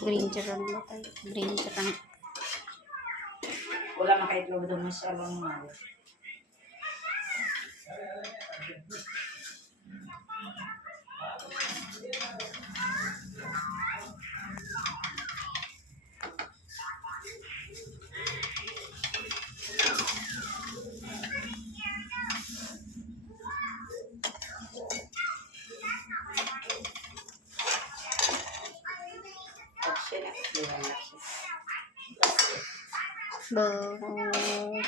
Green ચટણી બતાવી, green ચટણી. ઓલામાં કઈ એટલો બધો મસાલો ન આવે.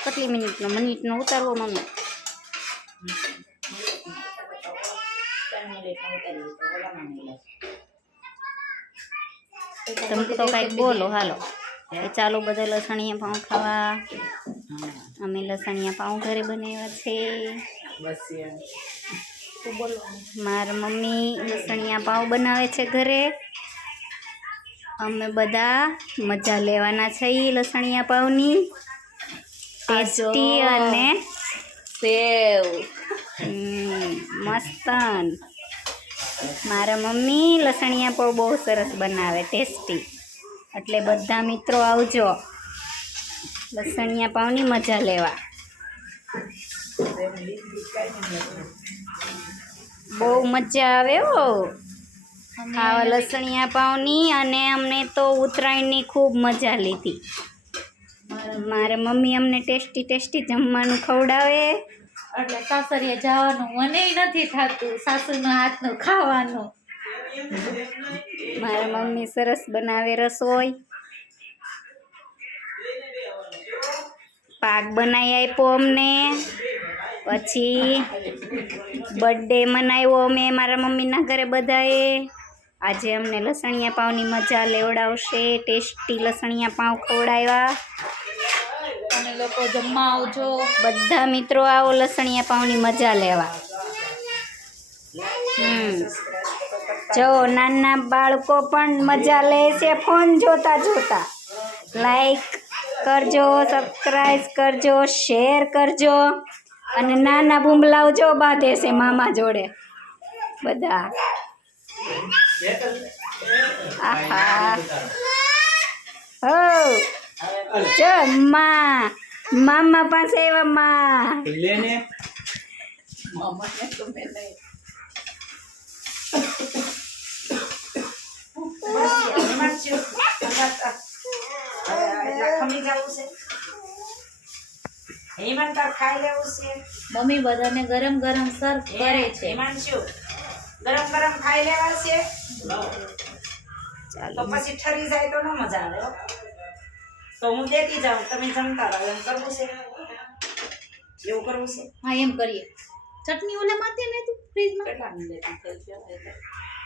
કેટલી મિનિટનો ઉતારવો મમ્મી? 3 મિનિટનો ઉતારી તો ઓલામાં નહીં. તમે તો કંઈક બોલો. હાલો ચાલો બધા લસણિયા પાઉં ખાવા. અમે લસણિયા પાઉં ઘરે બનાવ્યા છે. બસ મારા મમ્મી લસણિયા પાઉં બનાવે છે ઘરે. અમે બધા મજા લેવાના છીએ લસણિયા પાઉંની. ટેસ્ટી અને સેવ મસ્તન. મારા મમ્મી લસણિયા પાઉં બહુ સરસ બનાવે, ટેસ્ટી. એટલે બધા મિત્રો આવજો લસણિયા પાઉંની મજા લેવા. બહુ મજા આવે હો આ લસણિયા પાઉંની. અને અમને તો ઉત્તરાયણની ખૂબ મજા લીધી. મારા મમ્મી અમને ટેસ્ટી જમવાનું ખવડાવે. એટલે સાસરીએ જવાનું મને નથી થતું, સાસુના હાથનું ખાવાનું. મારા મમ્મી સરસ બનાવે રસોઈ. પાક બનાવી આપ્યો અમને. પછી બર્થડે મનાવ્યો અમે મારા મમ્મીના ઘરે બધાએ. આજે અમને લસણિયા પાઉંની મજા લેવડાવશે. ટેસ્ટી લસણિયા પાઉં ખવડાવ્યા. તમે લોકો જમવા આવજો. બધા મિત્રો આવો લસણિયા પાઉંની મજા લેવા. જો નાના બાળકો પણ મજા લે છે ફોન જોતા. લાઈક કરજો, સબસ્ક્રાઈબ કરજો, શેર કરજો. અને નાના બુમલાઓ જો બાંધે છે મામા જોડે બધા. આહા હો જો મામા પાસે આવ્યા. મામાને તો મેં નહીં. મમ્મી બધાને ગરમ ગરમ સર્વ કરે છે. ગરમ ખાઈ લેવા છે. ચાલો તો પછી ઠરી જાય તો ન મજા આવે. તો હું દેતી જાઉં, તમે જમતા રહો. એમ કરવું છે? એવું કરવું છે? હા એમ કરીએ. ચટણી ઓલે માથે ને તું ફ્રીજમાં કેટલા મિનિટ થઈ ગયા?